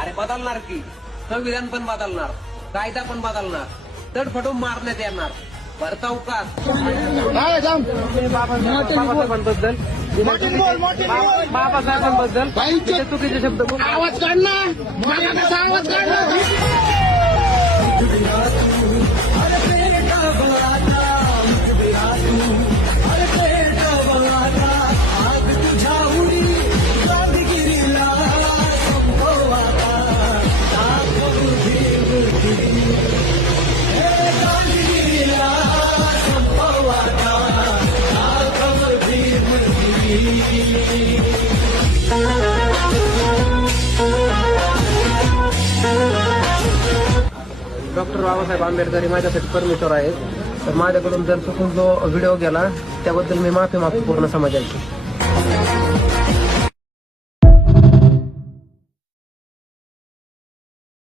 अरे बदलणार की, संविधान पण बदलणार, कायदा पण बदलणार, तडफडून मारण्यात येणार. परताव का बाबासाहेबांबद्दल बाबासाहेबांबद्दल चुकीचे शब्द आवाज काढ ना, मला कसा आवाज काढ. डॉक्टर बाबासाहेब आंबेडकर हे माझ्यासाठी परमेश्वर आहेत. तर माझ्याकडून जर चुकून जो व्हिडिओ गेला त्याबद्दल मी माफी मागतो पूर्ण समाजाची.